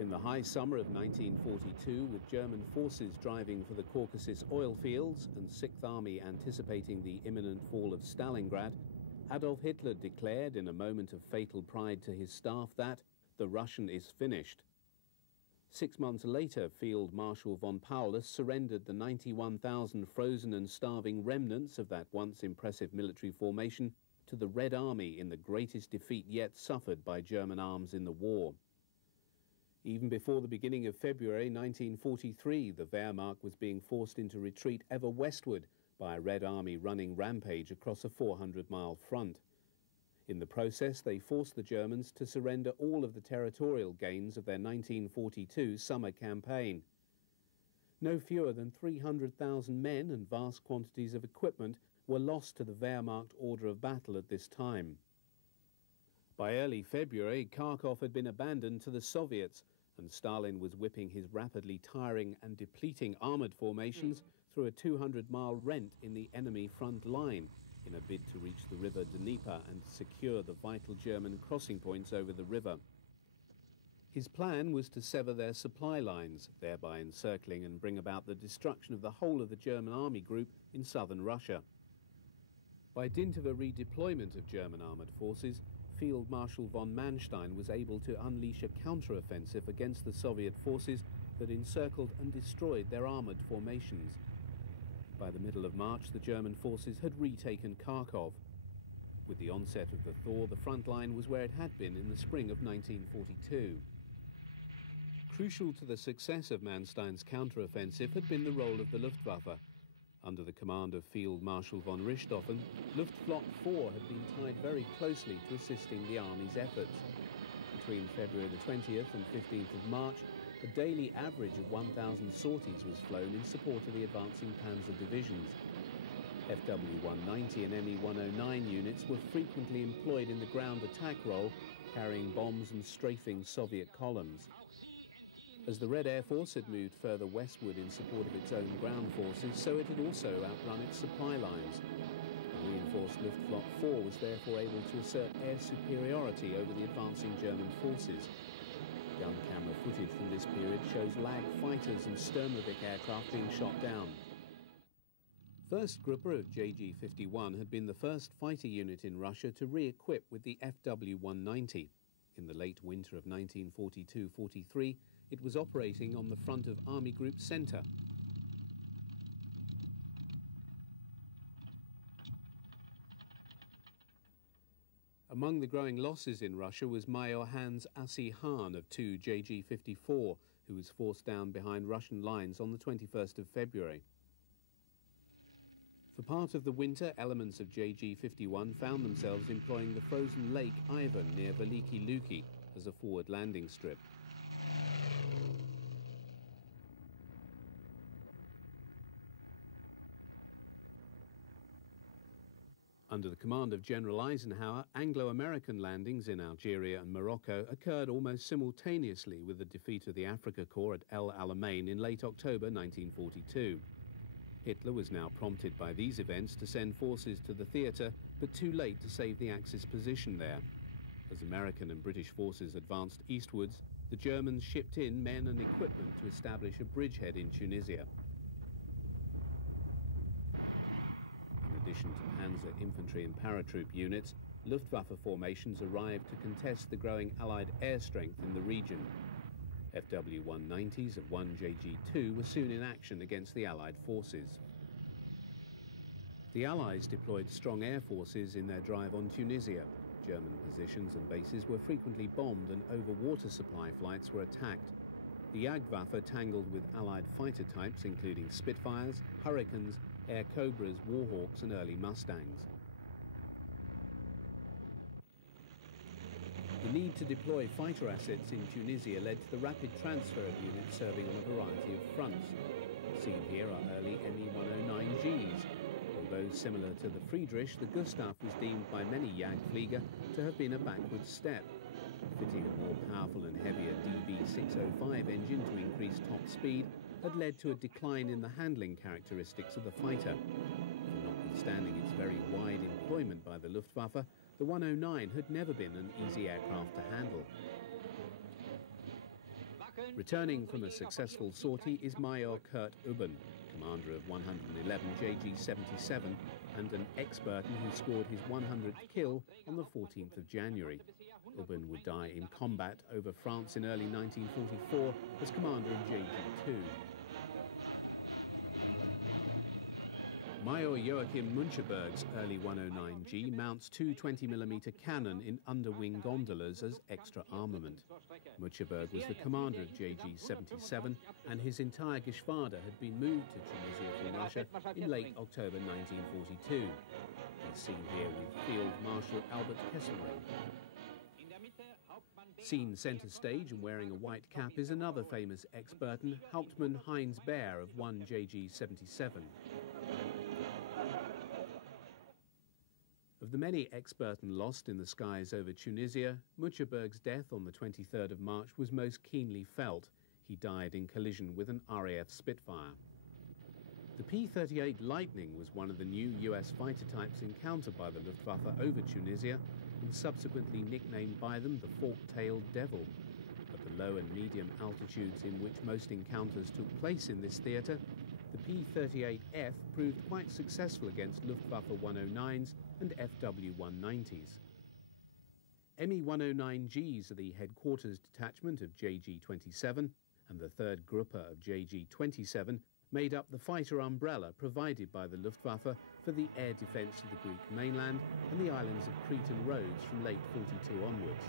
In the high summer of 1942, with German forces driving for the Caucasus oil fields and 6th Army anticipating the imminent fall of Stalingrad, Adolf Hitler declared in a moment of fatal pride to his staff that the Russian is finished. 6 months later, Field Marshal von Paulus surrendered the 91,000 frozen and starving remnants of that once impressive military formation to the Red Army in the greatest defeat yet suffered by German arms in the war. Even before the beginning of February 1943, the Wehrmacht was being forced into retreat ever westward by a Red Army running rampage across a 400-mile front. In the process, they forced the Germans to surrender all of the territorial gains of their 1942 summer campaign. No fewer than 300,000 men and vast quantities of equipment were lost to the Wehrmacht order of battle at this time. By early February, Kharkov had been abandoned to the Soviets, and Stalin was whipping his rapidly tiring and depleting armoured formations through a 200-mile rent in the enemy front line in a bid to reach the river Dnieper and secure the vital German crossing points over the river. His plan was to sever their supply lines, thereby encircling and bring about the destruction of the whole of the German army group in southern Russia. By dint of a redeployment of German armoured forces, Field Marshal von Manstein was able to unleash a counter-offensive against the Soviet forces that encircled and destroyed their armoured formations. By the middle of March, the German forces had retaken Kharkov. With the onset of the thaw, the front line was where it had been in the spring of 1942. Crucial to the success of Manstein's counter-offensive had been the role of the Luftwaffe. Under the command of Field Marshal von Richthofen, Luftflotte 4 had been tied very closely to assisting the Army's efforts. Between February the 20th and 15th of March, a daily average of 1,000 sorties was flown in support of the advancing panzer divisions. FW-190 and Me-109 units were frequently employed in the ground attack role, carrying bombs and strafing Soviet columns. As the Red Air Force had moved further westward in support of its own ground forces, so it had also outrun its supply lines. The reinforced Luftflotte 4 was therefore able to assert air superiority over the advancing German forces. Gun camera footage from this period shows LAG fighters and Sturmovik aircraft being shot down. 1st Gruppe of JG-51 had been the first fighter unit in Russia to re-equip with the FW-190. In the late winter of 1942-43, it was operating on the front of Army Group Center. Among the growing losses in Russia was Major Hans Assi Hahn of 2 JG-54, who was forced down behind Russian lines on the 21st of February. For part of the winter, elements of JG-51 found themselves employing the frozen Lake Ivan near Veliki Luki as a forward landing strip. Under the command of General Eisenhower, Anglo-American landings in Algeria and Morocco occurred almost simultaneously with the defeat of the Afrika Korps at El Alamein in late October 1942. Hitler was now prompted by these events to send forces to the theatre, but too late to save the Axis position there. As American and British forces advanced eastwards, the Germans shipped in men and equipment to establish a bridgehead in Tunisia. In addition to Panzer infantry and paratroop units, Luftwaffe formations arrived to contest the growing Allied air strength in the region. FW-190s of 1 JG-2 were soon in action against the Allied forces. The Allies deployed strong air forces in their drive on Tunisia. German positions and bases were frequently bombed and over-water supply flights were attacked. The Jagdwaffe tangled with Allied fighter types including Spitfires, Hurricanes, Air Cobras, Warhawks and early Mustangs. The need to deploy fighter assets in Tunisia led to the rapid transfer of units serving on a variety of fronts. Seen here are early Me-109Gs. Although similar to the Friedrich, the Gustav was deemed by many Jagdflieger to have been a backward step. Fitting a more powerful and heavier DB605 engine to increase top speed had led to a decline in the handling characteristics of the fighter. Notwithstanding its very wide employment by the Luftwaffe, the 109 had never been an easy aircraft to handle. Returning from a successful sortie is Major Kurt Ubben, commander of 111 JG-77 and an ex-Burton who scored his 100th kill on the 14th of January. Ubben would die in combat over France in early 1944 as commander of JG-2. Major Joachim Muncheberg's early 109G mounts two 20mm cannon in underwing gondolas as extra armament. Muncheberg was the commander of JG-77 and his entire Geschwader had been moved to Tunisia from Russia in late October 1942. He's seen here with Field Marshal Albert Kesselring. Seen centre stage and wearing a white cap is another famous ex-Burton, Hauptmann Heinz Baer of 1 JG-77. Of the many ex-Burton lost in the skies over Tunisia, Muncheberg's death on the 23rd of March was most keenly felt. He died in collision with an RAF Spitfire. The P-38 Lightning was one of the new US fighter types encountered by the Luftwaffe over Tunisia and subsequently nicknamed by them the Fork-tailed Devil. At the low and medium altitudes in which most encounters took place in this theatre, the P-38F proved quite successful against Luftwaffe 109s and FW-190s. Me-109Gs are the headquarters detachment of JG-27 and the 3rd Gruppe of JG-27 made up the fighter umbrella provided by the Luftwaffe for the air defence of the Greek mainland and the islands of Crete and Rhodes from late 42 onwards.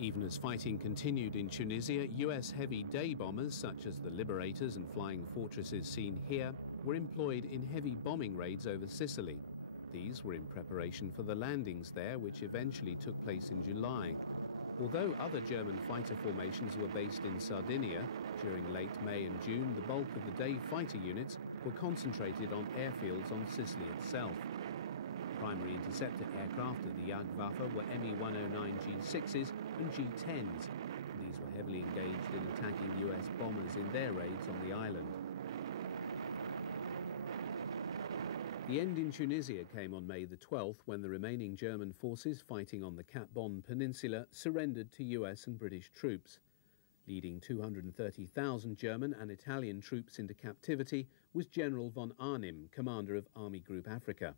Even as fighting continued in Tunisia, US heavy day bombers such as the Liberators and Flying Fortresses seen here were employed in heavy bombing raids over Sicily. These were in preparation for the landings there, which eventually took place in July. Although other German fighter formations were based in Sardinia, during late May and June the bulk of the day fighter units were concentrated on airfields on Sicily itself. Primary interceptor aircraft of the Jagdwaffe were Me-109G6s and G10s. These were heavily engaged in attacking US bombers in their raids on the island. The end in Tunisia came on May the 12th when the remaining German forces fighting on the Cap Bon Peninsula surrendered to US and British troops. Leading 230,000 German and Italian troops into captivity was General von Arnim, commander of Army Group Africa.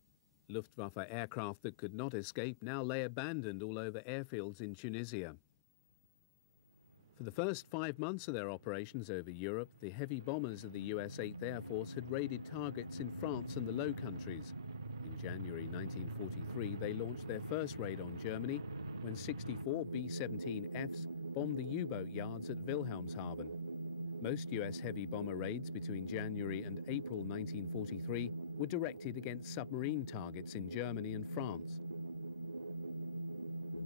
Luftwaffe aircraft that could not escape now lay abandoned all over airfields in Tunisia. For the first 5 months of their operations over Europe, the heavy bombers of the US 8th Air Force had raided targets in France and the Low Countries. In January 1943, they launched their first raid on Germany when 64 B-17Fs bombed the U-boat yards at Wilhelmshaven. Most US heavy bomber raids between January and April 1943 were directed against submarine targets in Germany and France.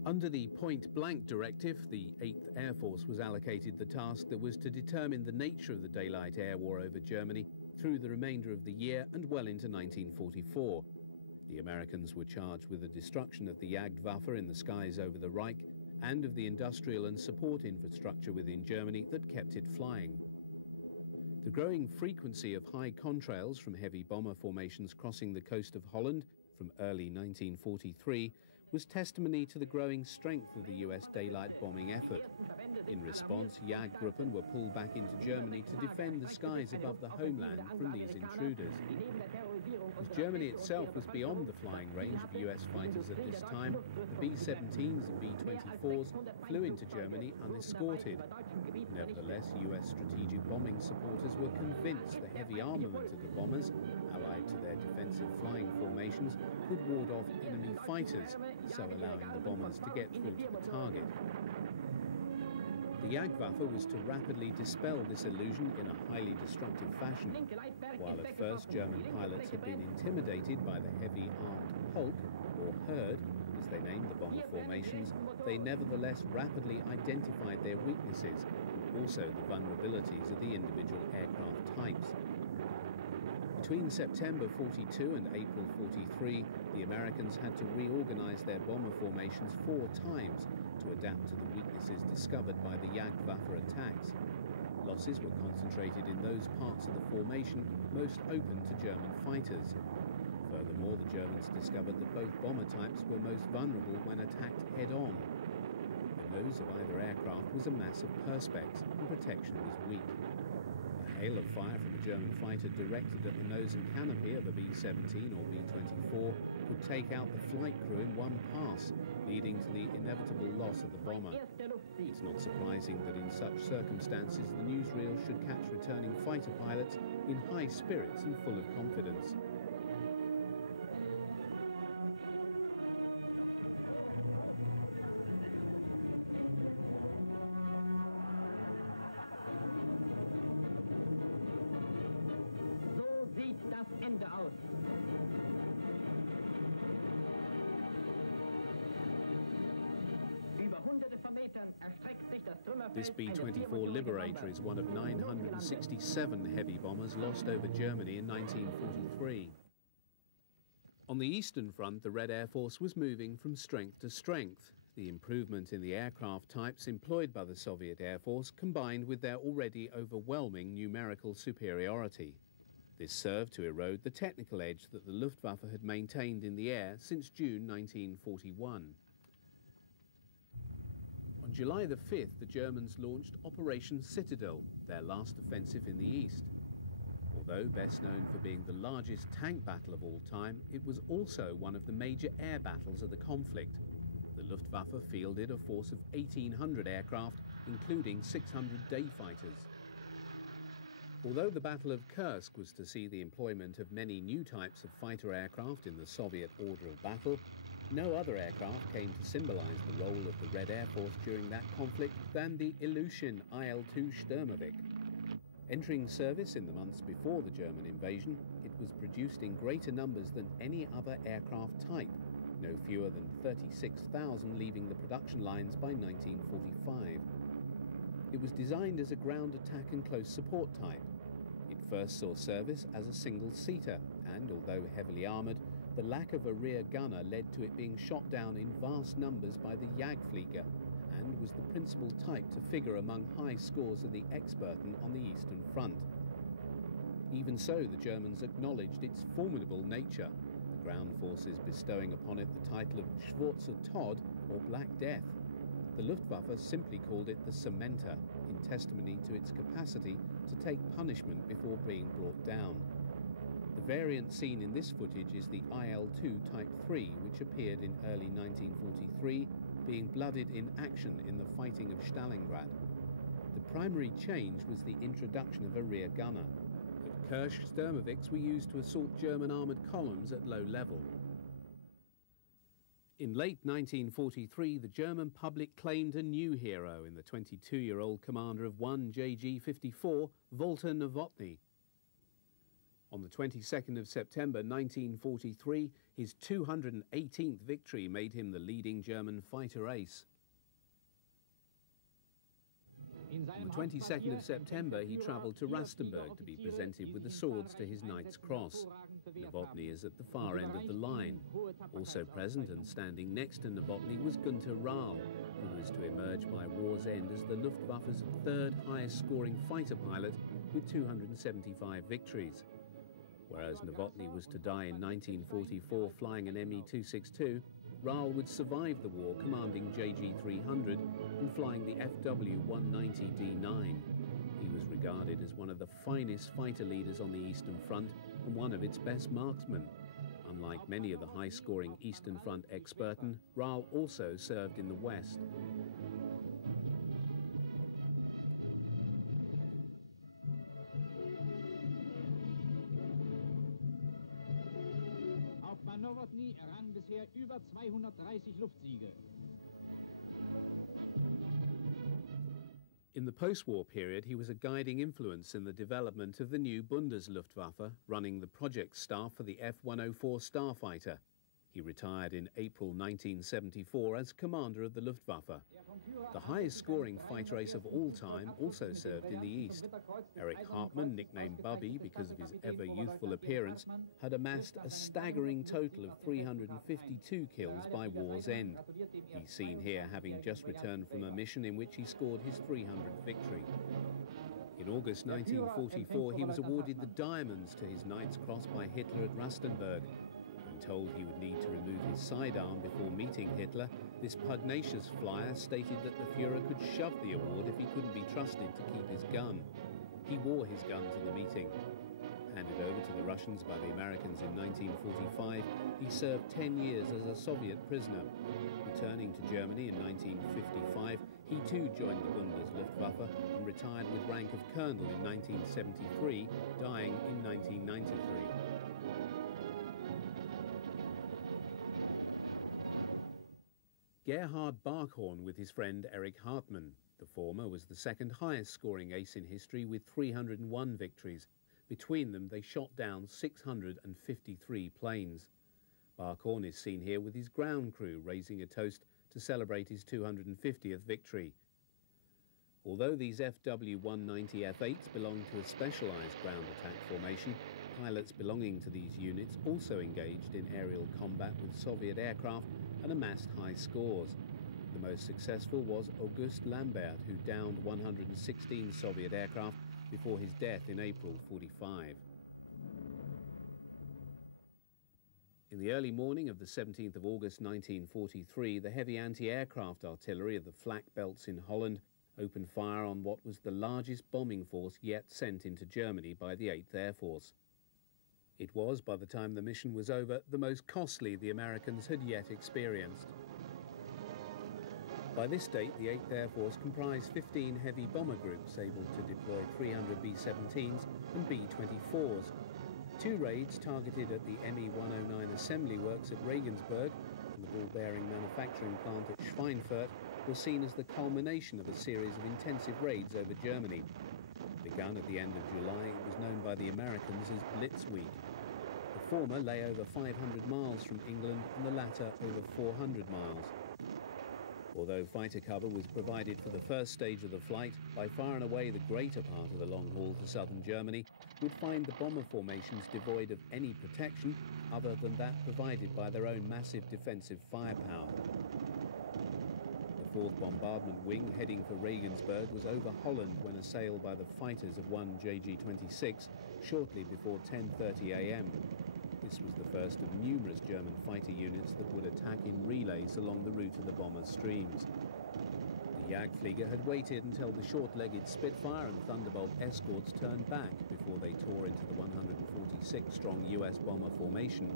Under the point-blank directive, the 8th Air Force was allocated the task that was to determine the nature of the daylight air war over Germany through the remainder of the year and well into 1944. The Americans were charged with the destruction of the Jagdwaffe in the skies over the Reich and of the industrial and support infrastructure within Germany that kept it flying. The growing frequency of high contrails from heavy bomber formations crossing the coast of Holland from early 1943 was testimony to the growing strength of the US daylight bombing effort. In response, Jagdgruppen were pulled back into Germany to defend the skies above the homeland from these intruders. As Germany itself was beyond the flying range of US fighters at this time, the B-17s and B-24s flew into Germany unescorted. Nevertheless, US strategic bombing supporters were convinced the heavy armament of the bombers, allied to their defensive flying formations, could ward off enemy fighters, so allowing the bombers to get through to the target. The Jagdwaffe was to rapidly dispel this illusion in a highly destructive fashion. While at first German pilots had been intimidated by the heavy armed Polk, or Herd, as they named the bomber formations, they nevertheless rapidly identified their weaknesses, and also the vulnerabilities of the individual aircraft types. Between September 42 and April 43, the Americans had to reorganize their bomber formations 4 times to adapt to the weaknesses discovered by the Jagdwaffe attacks. losses were concentrated in those parts of the formation most open to German fighters. Furthermore, the Germans discovered that both bomber types were most vulnerable when attacked head-on. The nose of either aircraft was a mass of perspex, and protection was weak. A hail of fire from a German fighter directed at the nose and canopy of a B-17 or B-24 could take out the flight crew in one pass, leading to the inevitable loss of the bomber. It's not surprising that in such circumstances the newsreel should catch returning fighter pilots in high spirits and full of confidence. This B-24 Liberator is one of 967 heavy bombers lost over Germany in 1943. On the Eastern Front, the Red Air Force was moving from strength to strength. The improvement in the aircraft types employed by the Soviet Air Force combined with their already overwhelming numerical superiority. This served to erode the technical edge that the Luftwaffe had maintained in the air since June 1941. On July the 5th, the Germans launched Operation Citadel, their last offensive in the east. Although best known for being the largest tank battle of all time, it was also one of the major air battles of the conflict. The Luftwaffe fielded a force of 1,800 aircraft, including 600 day fighters. Although the Battle of Kursk was to see the employment of many new types of fighter aircraft in the Soviet order of battle, no other aircraft came to symbolize the role of the Red Air Force during that conflict than the Ilyushin IL-2 Sturmovik. Entering service in the months before the German invasion, it was produced in greater numbers than any other aircraft type, no fewer than 36,000 leaving the production lines by 1945. It was designed as a ground attack and close support type. It first saw service as a single-seater, and although heavily armoured, the lack of a rear gunner led to it being shot down in vast numbers by the Jagdflieger, and was the principal type to figure among high scores of the Experten on the Eastern Front. Even so, the Germans acknowledged its formidable nature, the ground forces bestowing upon it the title of Schwarzer Tod, or Black Death. The Luftwaffe simply called it the Cementer, in testimony to its capacity to take punishment before being brought down. The variant seen in this footage is the IL-2 Type 3, which appeared in early 1943, being blooded in action in the fighting of Stalingrad. The primary change was the introduction of a rear gunner. At Kursk, Sturmoviks were used to assault German armoured columns at low level. In late 1943, the German public claimed a new hero in the 22-year-old commander of one JG-54, Walter Nowotny. On the 22nd of September 1943, his 218th victory made him the leading German fighter ace. On the 22nd of September, he travelled to Rastenburg to be presented with the swords to his Knight's Cross. Nowotny is at the far end of the line. Also present and standing next to Nowotny was Günter Rahl, who was to emerge by war's end as the Luftwaffe's third highest scoring fighter pilot with 275 victories. Whereas Nowotny was to die in 1944 flying an Me-262, Rahl would survive the war commanding JG-300 and flying the FW-190D9. He was regarded as one of the finest fighter leaders on the Eastern Front and one of its best marksmen. Unlike many of the high-scoring Eastern Front Experten, Rahl also served in the West. Nowotny errang bisher über 230 Luftsiege. In the post-war period, he was a guiding influence in the development of the new Bundesluftwaffe, running the project staff for the F-104 Starfighter. He retired in April 1974 as commander of the Luftwaffe. The highest-scoring fighter ace of all time also served in the East. Erich Hartmann, nicknamed Bubby because of his ever-youthful appearance, had amassed a staggering total of 352 kills by war's end. He's seen here having just returned from a mission in which he scored his 300th victory. In August 1944, he was awarded the Diamonds to his Knight's Cross by Hitler at Rastenburg. When told he would need to remove his sidearm before meeting Hitler, this pugnacious flyer stated that the Fuhrer could shove the award if he couldn't be trusted to keep his gun. He wore his gun to the meeting. Handed over to the Russians by the Americans in 1945, he served 10 years as a Soviet prisoner. Returning to Germany in 1955, he too joined the Bundesluftwaffe and retired with rank of colonel in 1973, dying in 1993. Gerhard Barkhorn with his friend Erich Hartmann. The former was the second highest scoring ace in history with 301 victories. Between them, they shot down 653 planes. Barkhorn is seen here with his ground crew raising a toast to celebrate his 250th victory. Although these FW-190 F-8s belong to a specialised ground attack formation, pilots belonging to these units also engaged in aerial combat with Soviet aircraft and amassed high scores. The most successful was August Lambert, who downed 116 Soviet aircraft before his death in April '45. In the early morning of the 17th of August 1943, the heavy anti-aircraft artillery of the Flak Belts in Holland opened fire on what was the largest bombing force yet sent into Germany by the 8th Air Force. It was, by the time the mission was over, the most costly the Americans had yet experienced. By this date, the 8th Air Force comprised 15 heavy bomber groups able to deploy 300 B-17s and B-24s. 2 raids targeted at the Me-109 assembly works at Regensburg and the ball bearing manufacturing plant at Schweinfurt were seen as the culmination of a series of intensive raids over Germany. Begun at the end of July, it was known by the Americans as Blitz Week. The former lay over 500 miles from England and the latter over 400 miles. Although fighter cover was provided for the first stage of the flight, by far and away the greater part of the long haul to southern Germany would find the bomber formations devoid of any protection other than that provided by their own massive defensive firepower. The 4th Bombardment Wing heading for Regensburg was over Holland when assailed by the fighters of one JG-26 shortly before 10:30 a.m. This was the first of numerous German fighter units that would attack in relays along the route of the bomber's streams. The Jagdflieger had waited until the short-legged Spitfire and Thunderbolt escorts turned back before they tore into the 146-strong US bomber formation.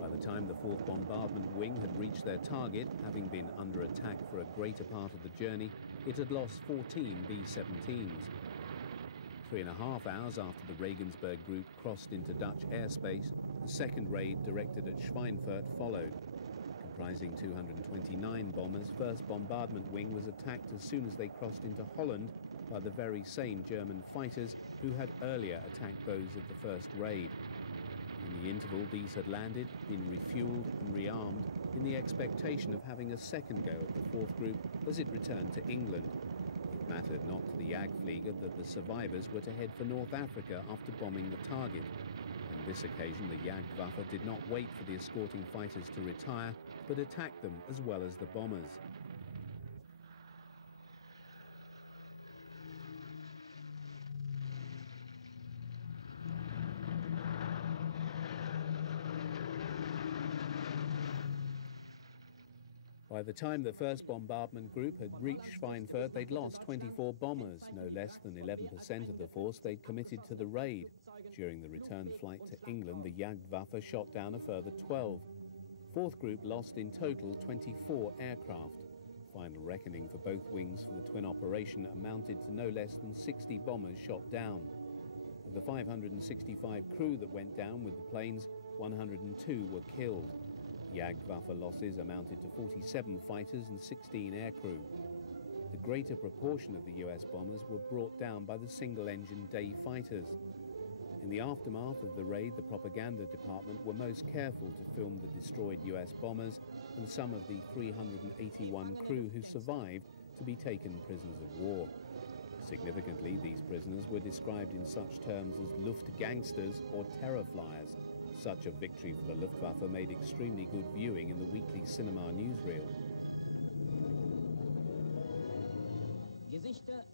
By the time the 4th Bombardment Wing had reached their target, having been under attack for a greater part of the journey, it had lost 14 B-17s. 3.5 hours after the Regensburg group crossed into Dutch airspace, the second raid directed at Schweinfurt followed. Comprising 229 bombers, 1st Bombardment Wing was attacked as soon as they crossed into Holland by the very same German fighters who had earlier attacked those of the first raid. In the interval, these had landed, been refueled and rearmed in the expectation of having a second go at the 4th group as it returned to England. It mattered not to the Jagdflieger that the survivors were to head for North Africa after bombing the target. On this occasion, the Jagdwaffe did not wait for the escorting fighters to retire, but attacked them as well as the bombers. By the time the 1st Bombardment Group had reached Schweinfurt, they'd lost 24 bombers, no less than 11% of the force they'd committed to the raid. During the return flight to England, the Jagdwaffe shot down a further 12. 4th Group lost in total 24 aircraft. Final reckoning for both wings for the twin operation amounted to no less than 60 bombers shot down. Of the 565 crew that went down with the planes, 102 were killed. Jagdwaffe losses amounted to 47 fighters and 16 aircrew. The greater proportion of the US bombers were brought down by the single-engine day fighters. In the aftermath of the raid, the propaganda department were most careful to film the destroyed US bombers and some of the 381 crew who survived to be taken prisoners of war. Significantly, these prisoners were described in such terms as Luftgangsters or terror flyers. Such a victory for the Luftwaffe made extremely good viewing in the weekly cinema newsreel.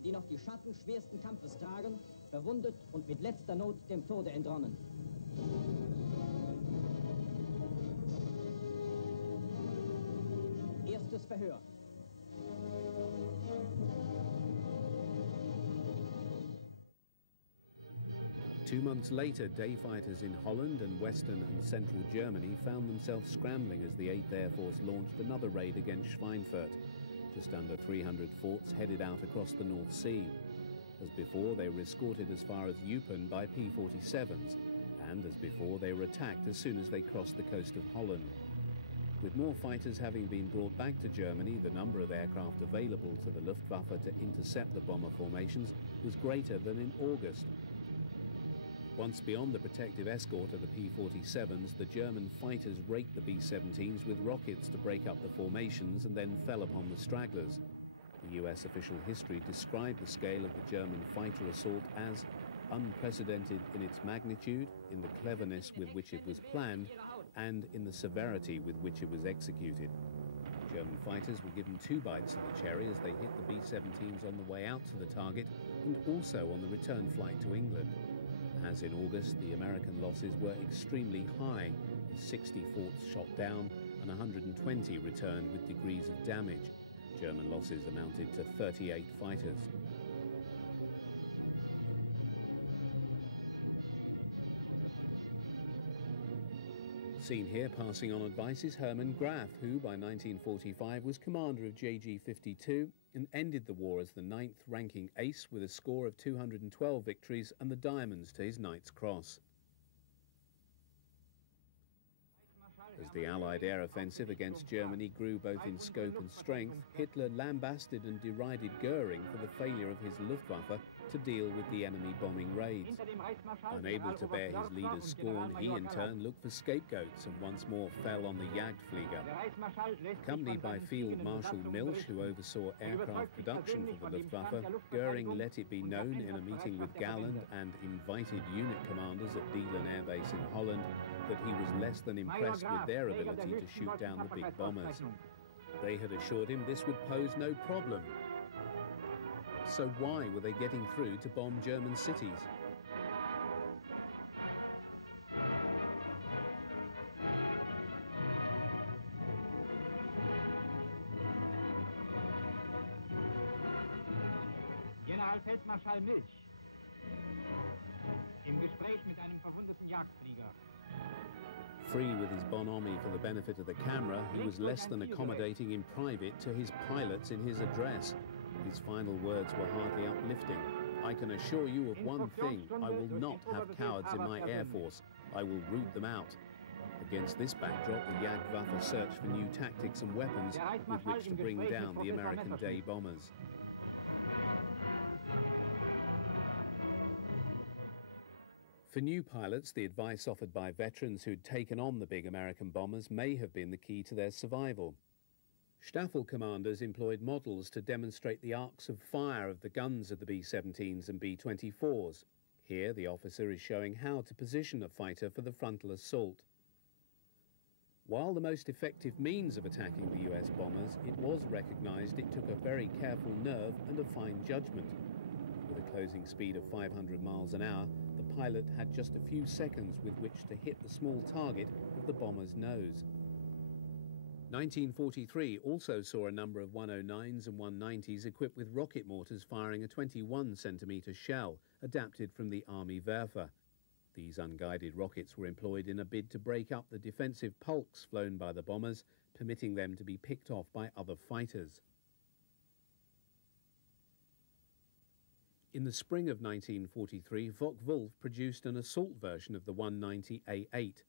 die noch die Schatten schwersten Kampfes tragen, verwundet und mit letzter Not dem Tode entronnen. Erstes Verhör. Two months later, day fighters in Holland and Western and Central Germany found themselves scrambling as the 8th Air Force launched another raid against Schweinfurt. Just under 300 forts headed out across the North Sea. As before, they were escorted as far as Eupen by P-47s, and as before, they were attacked as soon as they crossed the coast of Holland. With more fighters having been brought back to Germany, the number of aircraft available to the Luftwaffe to intercept the bomber formations was greater than in August. Once beyond the protective escort of the P-47s, the German fighters raked the B-17s with rockets to break up the formations and then fell upon the stragglers. The US official history described the scale of the German fighter assault as unprecedented in its magnitude, in the cleverness with which it was planned, and in the severity with which it was executed. German fighters were given 2 bites of the cherry as they hit the B-17s on the way out to the target and also on the return flight to England. As in August, the American losses were extremely high, 60 forts shot down and 120 returned with degrees of damage. German losses amounted to 38 fighters. Seen here passing on advice is Hermann Graf, who by 1945 was commander of JG-52 and ended the war as the 9th ranking ace with a score of 212 victories and the diamonds to his Knight's Cross. As the Allied air offensive against Germany grew both in scope and strength, Hitler lambasted and derided Goering for the failure of his Luftwaffe to deal with the enemy bombing raids. Unable to bear his leader's scorn, he in turn looked for scapegoats and once more fell on the Jagdflieger. Accompanied by Field Marshal Milch, who oversaw aircraft production for the Luftwaffe, Goering let it be known in a meeting with Galland and invited unit commanders at Dielen Air Base in Holland that he was less than impressed with their ability to shoot down the big bombers. They had assured him this would pose no problem. So why were they getting through to bomb German cities? Generalfeldmarschall Milch im Gespräch mit einem verwundeten Jagdflieger. Free with his bonhomie for the benefit of the camera, he was less than accommodating in private to his pilots in his address. His final words were hardly uplifting. "I can assure you of one thing, I will not have cowards in my Air Force. I will root them out." Against this backdrop, the Jagdwaffe searched for new tactics and weapons with which to bring down the American day bombers. For new pilots, the advice offered by veterans who'd taken on the big American bombers may have been the key to their survival. Staffel commanders employed models to demonstrate the arcs of fire of the guns of the B-17s and B-24s. Here, the officer is showing how to position a fighter for the frontal assault. While the most effective means of attacking the US bombers, it was recognized it took a very careful nerve and a fine judgment. With a closing speed of 500 miles an hour, the pilot had just a few seconds with which to hit the small target of the bomber's nose. 1943 also saw a number of 109s and 190s equipped with rocket mortars firing a 21-centimetre shell, adapted from the Army Werfer. These unguided rockets were employed in a bid to break up the defensive pulks flown by the bombers, permitting them to be picked off by other fighters. In the spring of 1943, Focke-Wulf produced an assault version of the 190A8.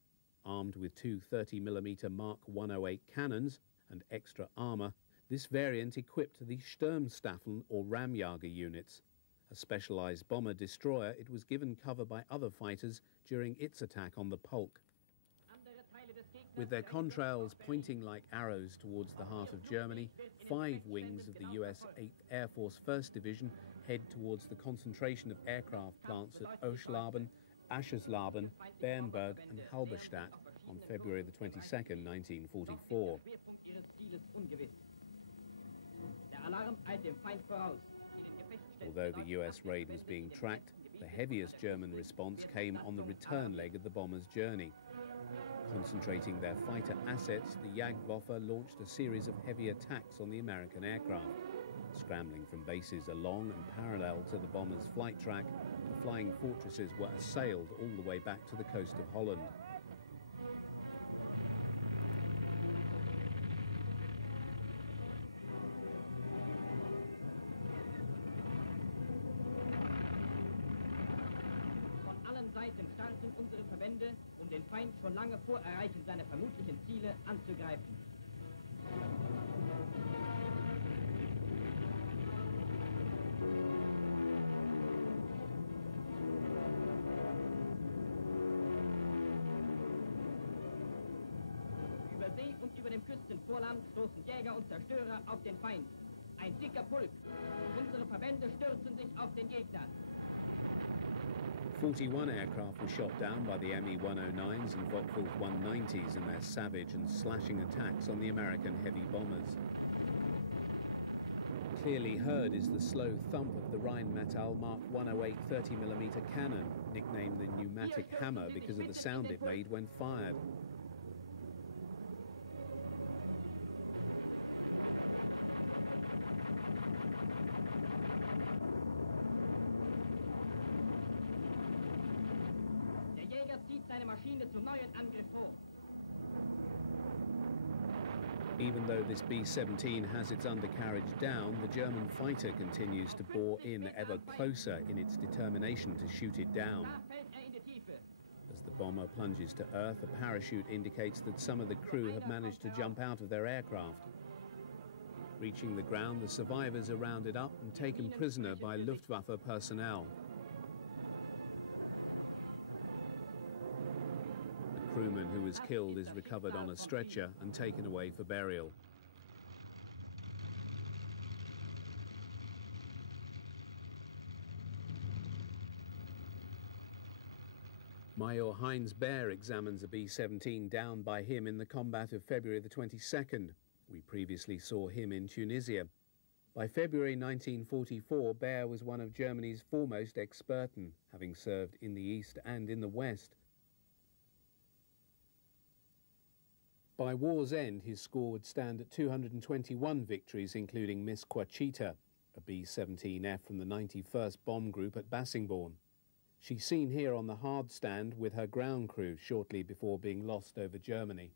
Armed with two 30mm Mark 108 cannons and extra armour, this variant equipped the Sturmstaffeln or Ramjager units. A specialised bomber-destroyer, it was given cover by other fighters during its attack on the Polk. With their contrails pointing like arrows towards the heart of Germany, 5 wings of the US 8th Air Force 1st Division head towards the concentration of aircraft plants at Oeschlaben, Aschersleben, Bernburg and Halberstadt on February the 22nd, 1944. Der Alarm eilt dem Feind voraus. Die den Although the US raid was being tracked, the heaviest German response came on the return leg of the bombers' journey. Concentrating their fighter assets, the Jagdwaffe launched a series of heavy attacks on the American aircraft. Scrambling from bases along and parallel to the bombers' flight track, the flying fortresses were assailed all the way back to the coast of Holland. Standen unsere Verbände, den Feind schon lange vor Erreichen seiner vermutlichen Ziele anzugreifen. Über See und über dem Küstenvorland stoßen Jäger und Zerstörer auf den Feind. Ein dicker Pulk. Unsere Verbände stürzen sich auf den Gegner. 41 aircraft were shot down by the Me-109s and Focke-Wulf 190s in their savage and slashing attacks on the American heavy bombers. Clearly heard is the slow thump of the Rheinmetall Mark 108 30mm cannon, nicknamed the pneumatic hammer because of the sound it made when fired. Even though this B-17 has its undercarriage down, the German fighter continues to bore in ever closer in its determination to shoot it down. As the bomber plunges to earth, a parachute indicates that some of the crew have managed to jump out of their aircraft. Reaching the ground, the survivors are rounded up and taken prisoner by Luftwaffe personnel. The crewman who was killed is recovered on a stretcher and taken away for burial. Major Heinz Baer examines a B-17 downed by him in the combat of February the 22nd. We previously saw him in Tunisia. By February 1944, Baer was one of Germany's foremost experten, having served in the East and in the West. By war's end, his score would stand at 221 victories, including Miss Ouachita, a B-17F from the 91st Bomb Group at Bassingbourn. She's seen here on the hard stand with her ground crew shortly before being lost over Germany.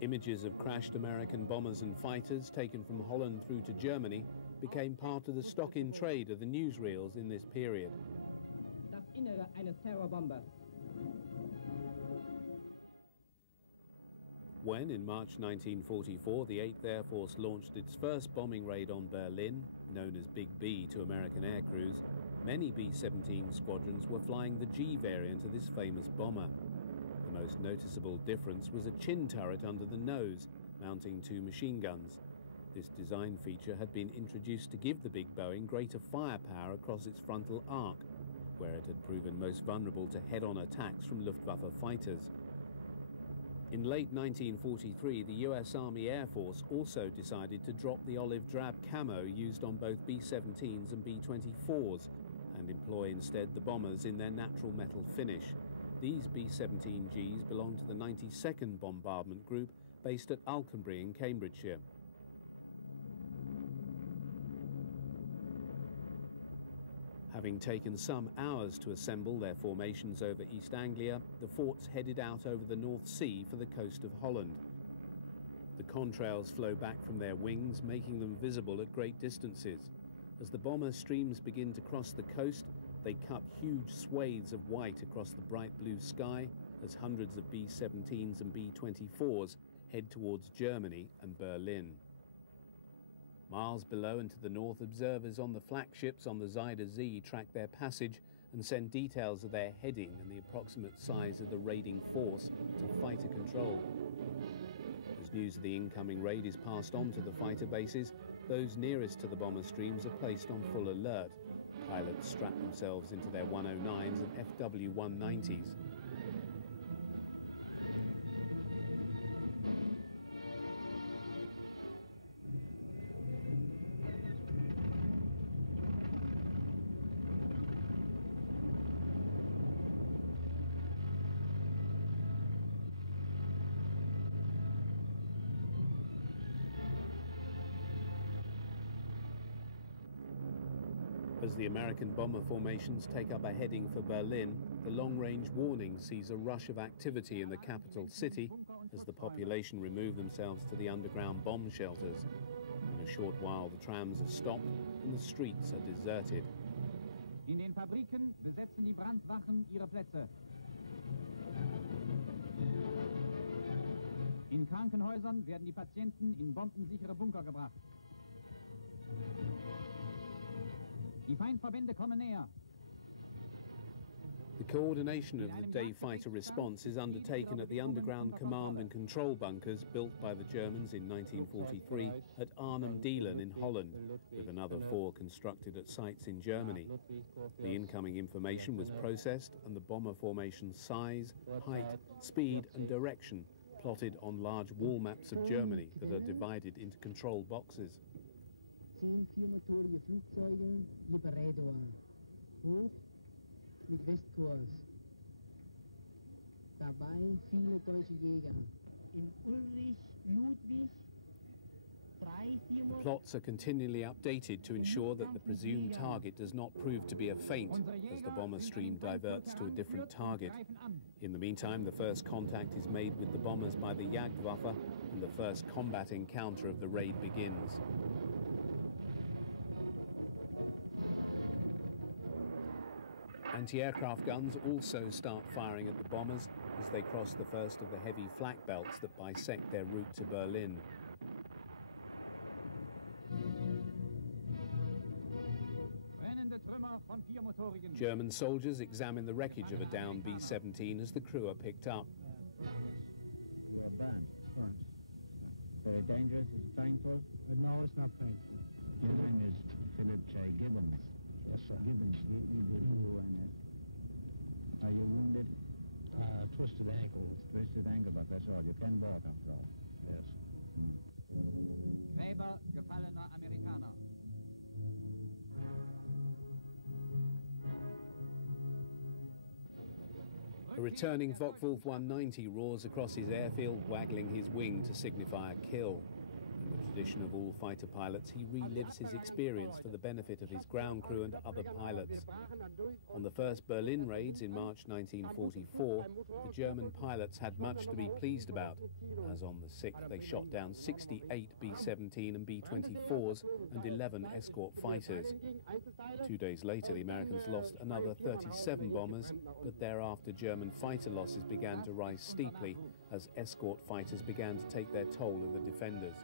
Images of crashed American bombers and fighters taken from Holland through to Germany became part of the stock-in trade of the newsreels in this period. Das Innere eines Terrorbombers. When, in March 1944, the 8th Air Force launched its first bombing raid on Berlin, known as Big B to American air crews, many B-17 squadrons were flying the G variant of this famous bomber. The most noticeable difference was a chin turret under the nose, mounting 2 machine guns. This design feature had been introduced to give the big Boeing greater firepower across its frontal arc, where it had proven most vulnerable to head-on attacks from Luftwaffe fighters. In late 1943, the US Army Air Force also decided to drop the olive drab camo used on both B-17s and B-24s and employ instead the bombers in their natural metal finish. These B-17Gs belong to the 92nd Bombardment Group based at Alconbury in Cambridgeshire. Having taken some hours to assemble their formations over East Anglia, the forts headed out over the North Sea for the coast of Holland. The contrails flow back from their wings, making them visible at great distances. As the bomber streams begin to cross the coast, they cut huge swathes of white across the bright blue sky as hundreds of B-17s and B-24s head towards Germany and Berlin. Miles below and to the north, observers on the flak ships on the Zuider Zee track their passage and send details of their heading and the approximate size of the raiding force to fighter control. As news of the incoming raid is passed on to the fighter bases, those nearest to the bomber streams are placed on full alert. Pilots strap themselves into their 109s and FW-190s. As the American bomber formations take up a heading for Berlin, the long-range warning sees a rush of activity in the capital city as the population remove themselves to the underground bomb shelters. In a short while, the trams are stopped and the streets are deserted. In den Fabriken besetzen die Brandwachen ihre Plätze. In Krankenhäusern werden die Patienten in bombensichere Bunker gebracht. Die Feindverbände kommen näher. The coordination of the day fighter response is undertaken at the underground command and control bunkers built by the Germans in 1943 at Arnhem-Dielen in Holland, with another 4 constructed at sites in Germany. The incoming information was processed and the bomber formation's size, height, speed and direction plotted on large wall maps of Germany that are divided into control boxes. 10 viermotorige Flugzeuge, Liberator, hoch mit Westkurs. Dabei viele deutsche Jäger. In Ulrich, Ludwig, 3 The plots are continually updated to ensure that the presumed target does not prove to be a feint as the bomber stream diverts to a different target. In the meantime, the first contact is made with the bombers by the Jagdwaffe and the first combat encounter of the raid begins. Anti-aircraft guns also start firing at the bombers as they cross the first of the heavy flak belts that bisect their route to Berlin. German soldiers examine the wreckage of a downed B-17 as the crew are picked up. You're burned. Very dangerous. Is it painful? No, it's not painful. Your name is Philip J. Gibbons. Yes, sir. Gibbons. Are you wounded? Twisted ankle. Twisted ankle, but that's all. You can walk after all. Yes. Weber, gefallener Amerikaner. A returning Focke-Wulf 190 roars across his airfield, waggling his wing to signify a kill. In the tradition of all fighter pilots, he relives his experience for the benefit of his ground crew and other pilots. On the first Berlin raids in March 1944, the German pilots had much to be pleased about, as on the 6th they shot down 68 B-17 and B-24s and 11 escort fighters. 2 days later, the Americans lost another 37 bombers, but thereafter German fighter losses began to rise steeply as escort fighters began to take their toll of the defenders.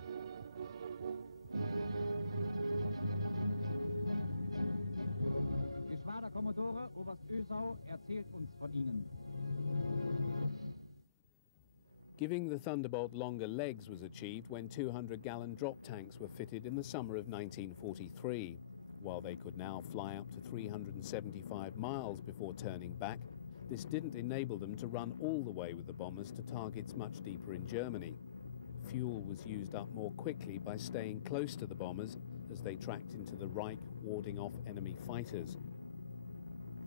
Kommodore Oberst Ösau erzählt uns von ihnen. Giving the Thunderbolt longer legs was achieved when 200-gallon drop tanks were fitted in the summer of 1943. While they could now fly up to 375 miles before turning back, this didn't enable them to run all the way with the bombers to targets much deeper in Germany. Fuel was used up more quickly by staying close to the bombers as they tracked into the Reich, warding off enemy fighters.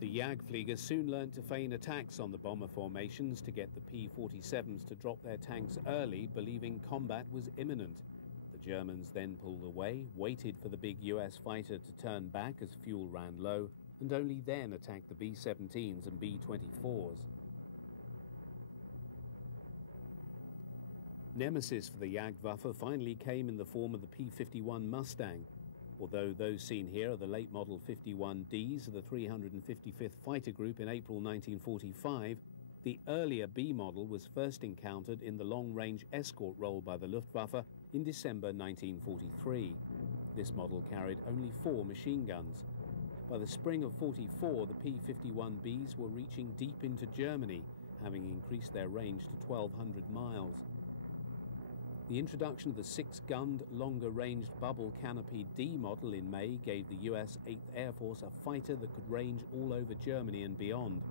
The Jagdflieger soon learned to feign attacks on the bomber formations to get the P-47s to drop their tanks early, believing combat was imminent. The Germans then pulled away, waited for the big US fighter to turn back as fuel ran low, and only then attacked the B-17s and B-24s. Nemesis for the Jagdwaffe finally came in the form of the P-51 Mustang. Although those seen here are the late model 51Ds of the 355th Fighter Group in April 1945, the earlier B model was first encountered in the long-range escort role by the Luftwaffe in December 1943. This model carried only 4 machine guns. By the spring of '44, the P-51Bs were reaching deep into Germany, having increased their range to 1,200 miles. The introduction of the 6-gunned, longer-ranged bubble canopy D model in May gave the US 8th Air Force a fighter that could range all over Germany and beyond,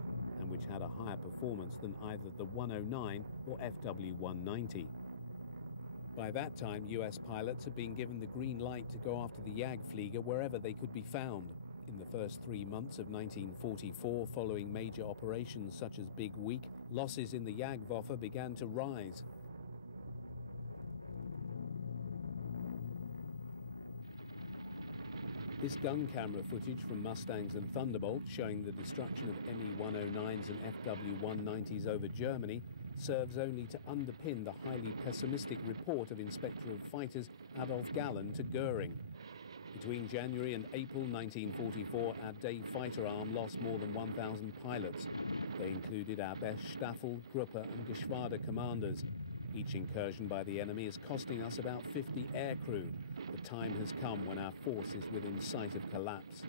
and which had a higher performance than either the 109 or FW-190. By that time, US pilots had been given the green light to go after the Jagdflieger wherever they could be found. In the first 3 months of 1944, following major operations such as Big Week, losses in the Jagdwaffe began to rise. This gun camera footage from Mustangs and Thunderbolts showing the destruction of Me-109s and FW-190s over Germany serves only to underpin the highly pessimistic report of Inspector of Fighters Adolf Galland to Goering. Between January and April 1944, our day fighter arm lost more than 1,000 pilots. They included our best Staffel, Gruppe and Geschwader commanders. Each incursion by the enemy is costing us about 50 aircrew. The time has come when our force is within sight of collapse.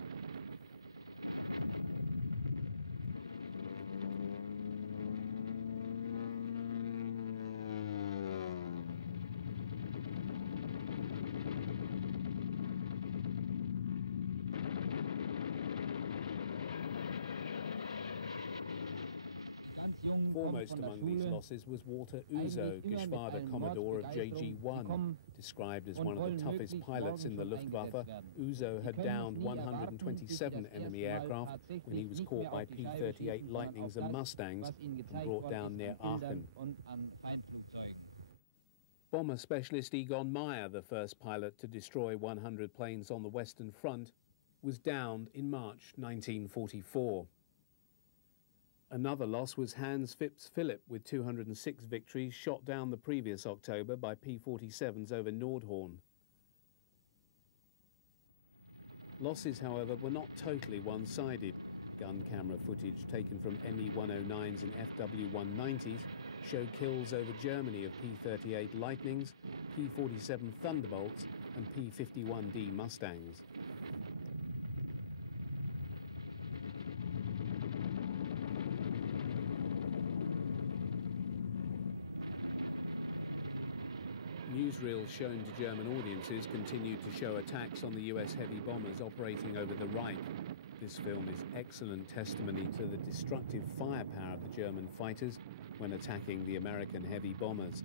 Foremost among these losses was Walter Uzo, Geschwader Commodore of JG-1. Described as one of the toughest pilots in the Luftwaffe, Uzo had downed 127 enemy aircraft when he was caught by P-38 Lightnings and Mustangs and brought down near Aachen. Bomber specialist Egon Meyer, the first pilot to destroy 100 planes on the Western Front, was downed in March 1944. Another loss was Hans Phipps Philipp, with 206 victories, shot down the previous October by P-47s over Nordhorn. Losses, however, were not totally one-sided. Gun camera footage taken from Me-109s and FW-190s showed kills over Germany of P-38 Lightnings, P-47 Thunderbolts and P-51D Mustangs. Newsreels shown to German audiences continued to show attacks on the US heavy bombers operating over the Reich. This film is excellent testimony to the destructive firepower of the German fighters when attacking the American heavy bombers.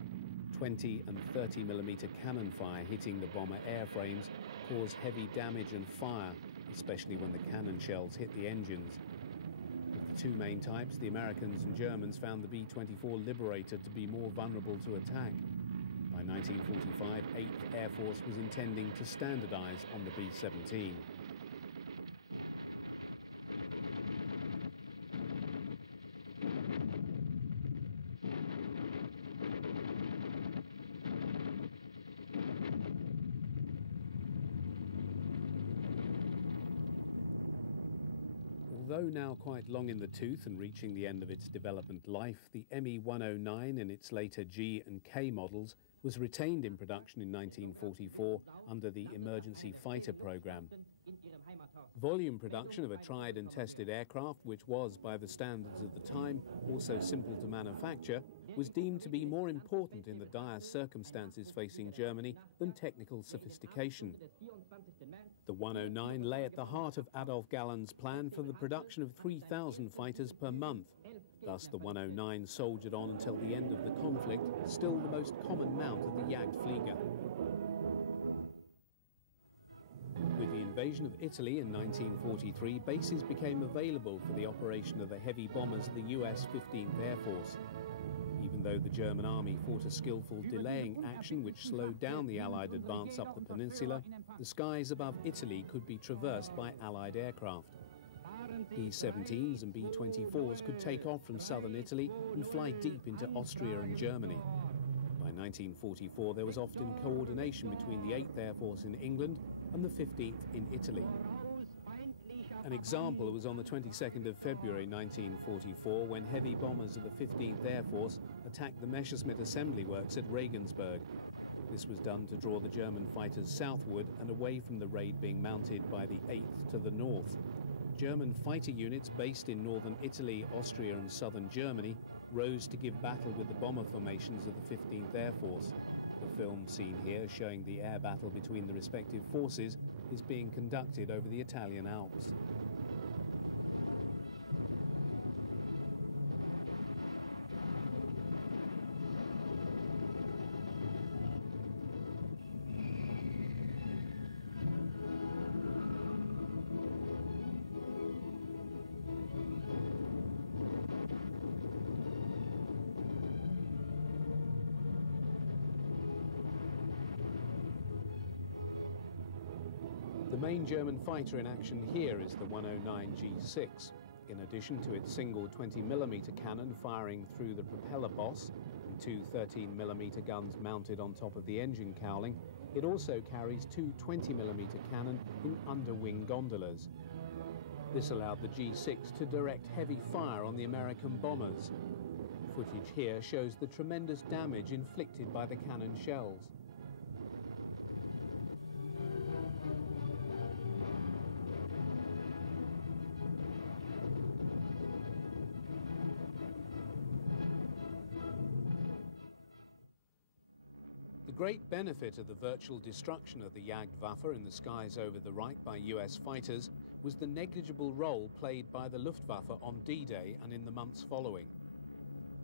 20 and 30 millimeter cannon fire hitting the bomber airframes caused heavy damage and fire, especially when the cannon shells hit the engines. Of the two main types, the Americans and Germans found the B-24 Liberator to be more vulnerable to attack. By 1945, 8th Air Force was intending to standardize on the B-17. Although now quite long in the tooth and reaching the end of its development life, the Me-109 and its later G and K models was retained in production in 1944 under the Emergency Fighter Program. Volume production of a tried and tested aircraft, which was, by the standards of the time, also simple to manufacture, was deemed to be more important in the dire circumstances facing Germany than technical sophistication. The 109 lay at the heart of Adolf Galland's plan for the production of 3,000 fighters per month. Thus, the 109 soldiered on until the end of the conflict, still the most common mount of the Jagdflieger. With the invasion of Italy in 1943, bases became available for the operation of the heavy bombers of the US 15th Air Force. Even though the German army fought a skillful delaying action which slowed down the Allied advance up the peninsula, the skies above Italy could be traversed by Allied aircraft. B-17s and B-24s could take off from southern Italy and fly deep into Austria and Germany. By 1944, there was often coordination between the 8th Air Force in England and the 15th in Italy. An example was on the 22nd of February 1944 when heavy bombers of the 15th Air Force attacked the Messerschmitt Assembly Works at Regensburg. This was done to draw the German fighters southward and away from the raid being mounted by the 8th to the north. German fighter units based in northern Italy, Austria and southern Germany rose to give battle with the bomber formations of the 15th Air Force. The film seen here, showing the air battle between the respective forces, is being conducted over the Italian Alps. The main German fighter in action here is the 109 G6. In addition to its single 20mm cannon firing through the propeller boss and two 13mm guns mounted on top of the engine cowling, it also carries two 20mm cannon in underwing gondolas. This allowed the G6 to direct heavy fire on the American bombers. Footage here shows the tremendous damage inflicted by the cannon shells. The great benefit of the virtual destruction of the Jagdwaffe in the skies over the Reich by US fighters was the negligible role played by the Luftwaffe on D-Day and in the months following.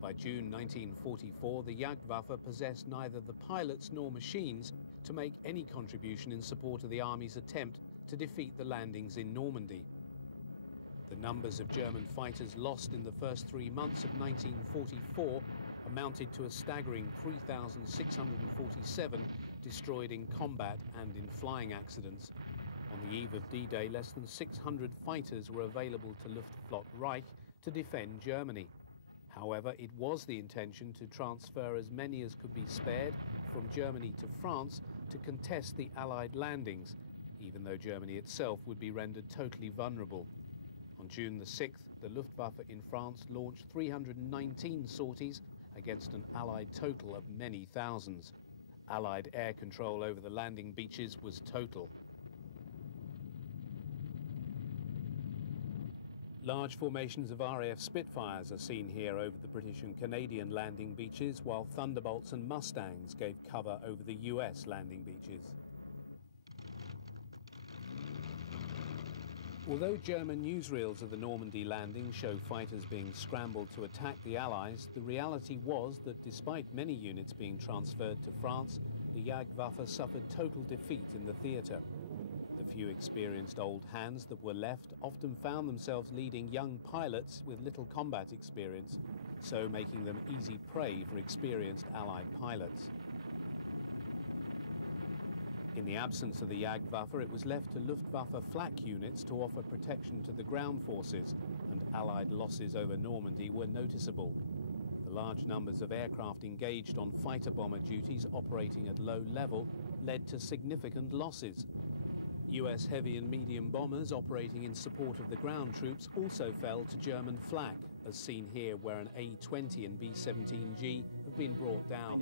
By June 1944, the Jagdwaffe possessed neither the pilots nor machines to make any contribution in support of the Army's attempt to defeat the landings in Normandy. The numbers of German fighters lost in the first 3 months of 1944 amounted to a staggering 3,647 destroyed in combat and in flying accidents. On the eve of D-Day, less than 600 fighters were available to Luftflotte Reich to defend Germany. However, it was the intention to transfer as many as could be spared from Germany to France to contest the Allied landings, even though Germany itself would be rendered totally vulnerable. On June the 6th, the Luftwaffe in France launched 319 sorties against an Allied total of many thousands. Allied air control over the landing beaches was total. Large formations of RAF Spitfires are seen here over the British and Canadian landing beaches, while Thunderbolts and Mustangs gave cover over the US landing beaches. Although German newsreels of the Normandy landing show fighters being scrambled to attack the Allies, the reality was that despite many units being transferred to France, the Jagdwaffe suffered total defeat in the theatre. The few experienced old hands that were left often found themselves leading young pilots with little combat experience, so making them easy prey for experienced Allied pilots. In the absence of the Jagdwaffe, it was left to Luftwaffe flak units to offer protection to the ground forces, and Allied losses over Normandy were noticeable. The large numbers of aircraft engaged on fighter bomber duties operating at low level led to significant losses. US heavy and medium bombers operating in support of the ground troops also fell to German flak, as seen here where an A-20 and B-17G have been brought down.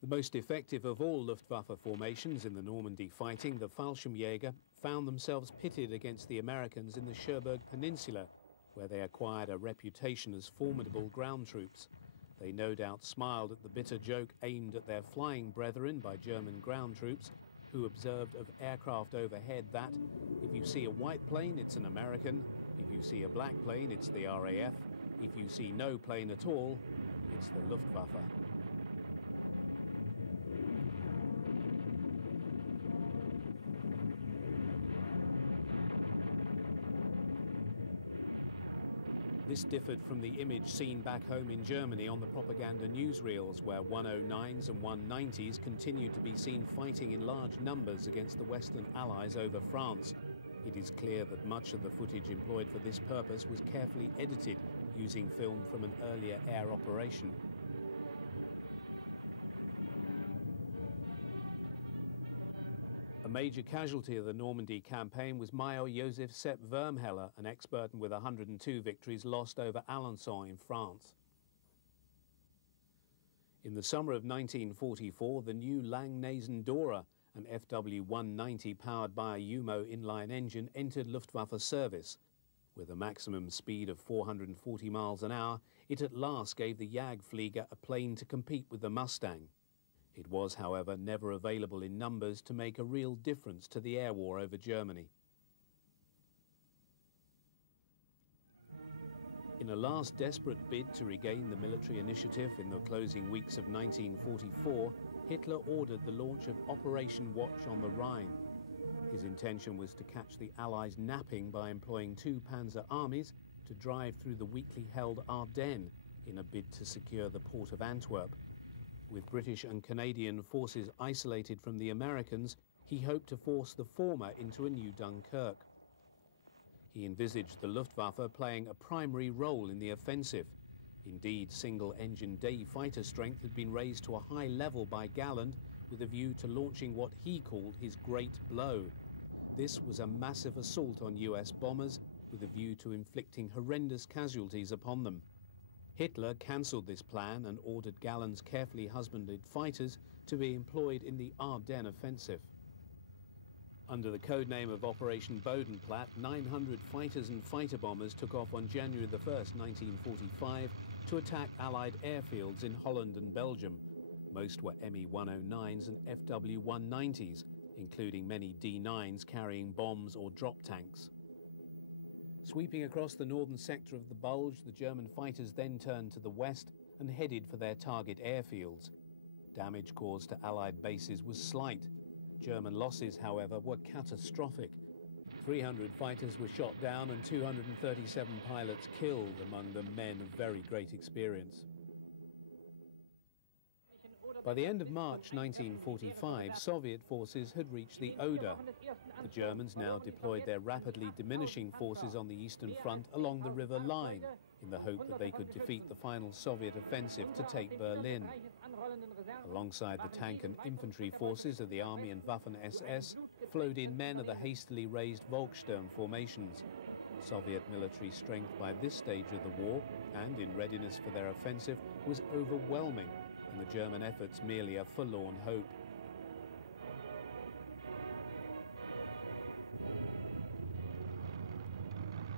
The most effective of all Luftwaffe formations in the Normandy fighting, the Fallschirmjäger, found themselves pitted against the Americans in the Cherbourg Peninsula, where they acquired a reputation as formidable ground troops. They no doubt smiled at the bitter joke aimed at their flying brethren by German ground troops, who observed of aircraft overhead that, if you see a white plane, it's an American; if you see a black plane, it's the RAF; if you see no plane at all, it's the Luftwaffe. This differed from the image seen back home in Germany on the propaganda newsreels, where 109s and 190s continued to be seen fighting in large numbers against the Western Allies over France. It is clear that much of the footage employed for this purpose was carefully edited using film from an earlier air operation. A major casualty of the Normandy campaign was Major Joseph Sepp Wormheller, an expert with 102 victories lost over Alençon in France. In the summer of 1944, the new Langnese Dora, an FW-190 powered by a Umo inline engine, entered Luftwaffe service. With a maximum speed of 440 miles an hour, it at last gave the Jagdflieger a plane to compete with the Mustang. It was, however, never available in numbers to make a real difference to the air war over Germany. In a last desperate bid to regain the military initiative in the closing weeks of 1944, Hitler ordered the launch of Operation Watch on the Rhine. His intention was to catch the Allies napping by employing two panzer armies to drive through the weakly held Ardennes in a bid to secure the port of Antwerp. With British and Canadian forces isolated from the Americans, he hoped to force the former into a new Dunkirk. He envisaged the Luftwaffe playing a primary role in the offensive. Indeed, single-engine Day fighter strength had been raised to a high level by Galland with a view to launching what he called his great blow. This was a massive assault on US bombers with a view to inflicting horrendous casualties upon them. Hitler cancelled this plan and ordered Galland's carefully husbanded fighters to be employed in the Ardennes offensive. Under the codename of Operation Bodenplatte, 900 fighters and fighter bombers took off on January the 1st, 1945, to attack Allied airfields in Holland and Belgium. Most were Me-109s and FW-190s, including many D-9s carrying bombs or drop tanks. Sweeping across the northern sector of the Bulge, the German fighters then turned to the west and headed for their target airfields. Damage caused to Allied bases was slight. German losses, however, were catastrophic. 300 fighters were shot down and 237 pilots killed, among them men of very great experience. By the end of March 1945, Soviet forces had reached the Oder. The Germans now deployed their rapidly diminishing forces on the Eastern Front along the River Line, in the hope that they could defeat the final Soviet offensive to take Berlin. Alongside the tank and infantry forces of the Army and Waffen-SS flowed in men of the hastily raised Volkssturm formations. Soviet military strength by this stage of the war, and in readiness for their offensive, was overwhelming, and the German efforts merely a forlorn hope.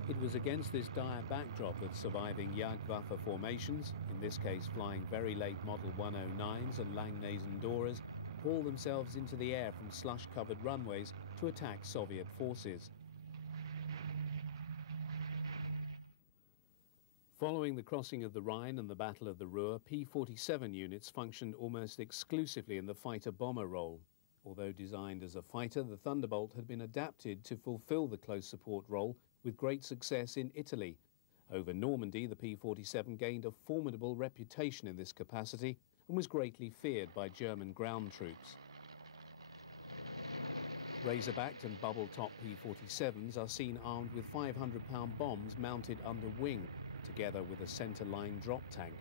It was against this dire backdrop that surviving Jagdwaffe formations, in this case flying very late Model 109s and Langnese Doras, hauled themselves into the air from slush-covered runways to attack Soviet forces. Following the crossing of the Rhine and the Battle of the Ruhr, P-47 units functioned almost exclusively in the fighter-bomber role. Although designed as a fighter, the Thunderbolt had been adapted to fulfill the close support role with great success in Italy. Over Normandy, the P-47 gained a formidable reputation in this capacity and was greatly feared by German ground troops. Razor-backed and bubble-top P-47s are seen armed with 500-pound bombs mounted under wing, together with a centre-line drop tank.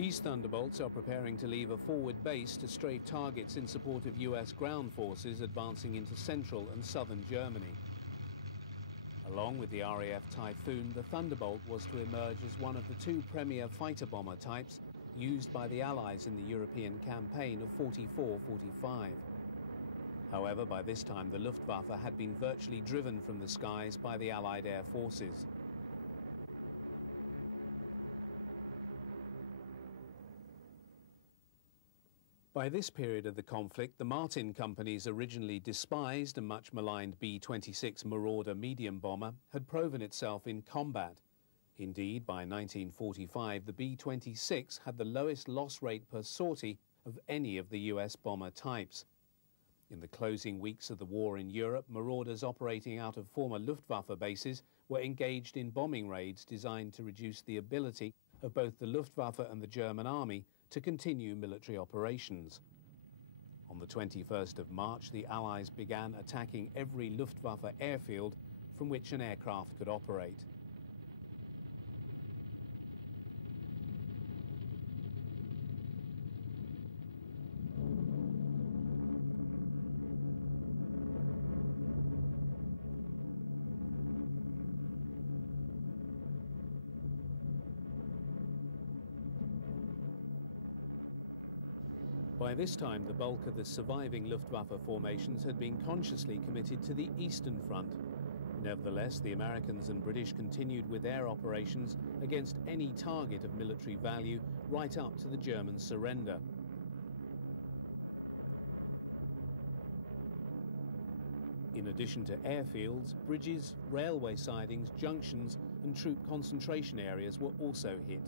These Thunderbolts are preparing to leave a forward base to strafe targets in support of US ground forces advancing into central and southern Germany. Along with the RAF Typhoon, the Thunderbolt was to emerge as one of the two premier fighter bomber types used by the Allies in the European campaign of 44-45. However, by this time the Luftwaffe had been virtually driven from the skies by the Allied air forces. By this period of the conflict, the Martin Company's originally despised and much maligned B-26 Marauder medium bomber had proven itself in combat. Indeed, by 1945, the B-26 had the lowest loss rate per sortie of any of the US bomber types. In the closing weeks of the war in Europe, Marauders operating out of former Luftwaffe bases were engaged in bombing raids designed to reduce the ability of both the Luftwaffe and the German army to continue military operations. On the 21st of March, the Allies began attacking every Luftwaffe airfield from which an aircraft could operate. By this time, the bulk of the surviving Luftwaffe formations had been consciously committed to the Eastern Front. Nevertheless, the Americans and British continued with their operations against any target of military value right up to the German surrender. In addition to airfields, bridges, railway sidings, junctions and troop concentration areas were also hit.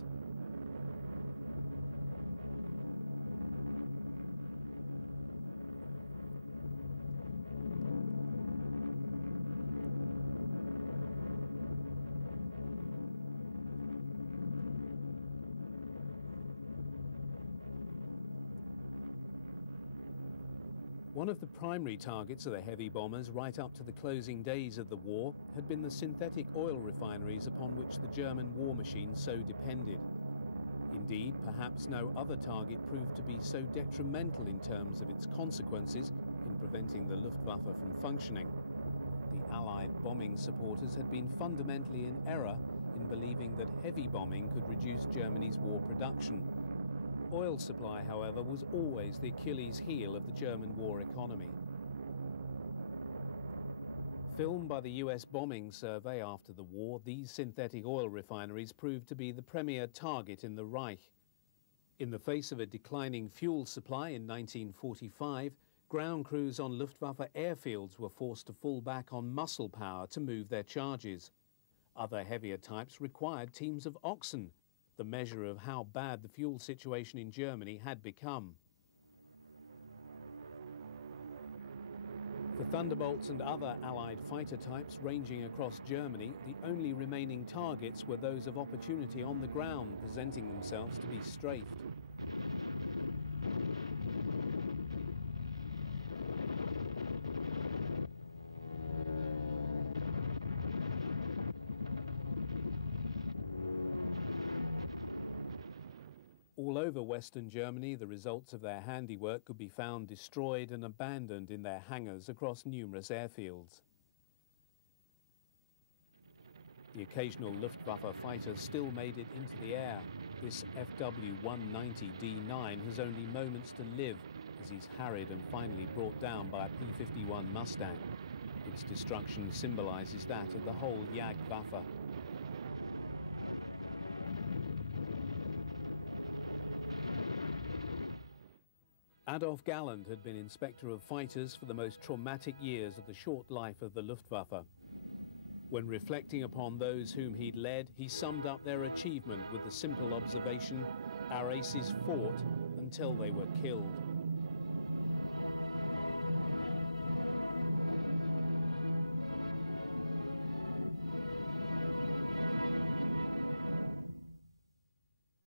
One of the primary targets of the heavy bombers right up to the closing days of the war had been the synthetic oil refineries upon which the German war machine so depended. Indeed, perhaps no other target proved to be so detrimental in terms of its consequences in preventing the Luftwaffe from functioning. The Allied bombing supporters had been fundamentally in error in believing that heavy bombing could reduce Germany's war production. Oil supply, however, was always the Achilles heel of the German war economy. Filmed by the US bombing survey after the war, these synthetic oil refineries proved to be the premier target in the Reich. In the face of a declining fuel supply in 1945, ground crews on Luftwaffe airfields were forced to fall back on muscle power to move their charges. Other heavier types required teams of oxen, the measure of how bad the fuel situation in Germany had become. For Thunderbolts and other Allied fighter types ranging across Germany, the only remaining targets were those of opportunity on the ground, presenting themselves to be strafed. All over Western Germany, the results of their handiwork could be found destroyed and abandoned in their hangars across numerous airfields. The occasional Luftwaffe fighter still made it into the air. This FW-190D9 has only moments to live as he's harried and finally brought down by a P-51 Mustang. Its destruction symbolizes that of the whole Jagdwaffe. Adolf Galland had been inspector of fighters for the most traumatic years of the short life of the Luftwaffe. When reflecting upon those whom he'd led, he summed up their achievement with the simple observation, "Our aces fought until they were killed."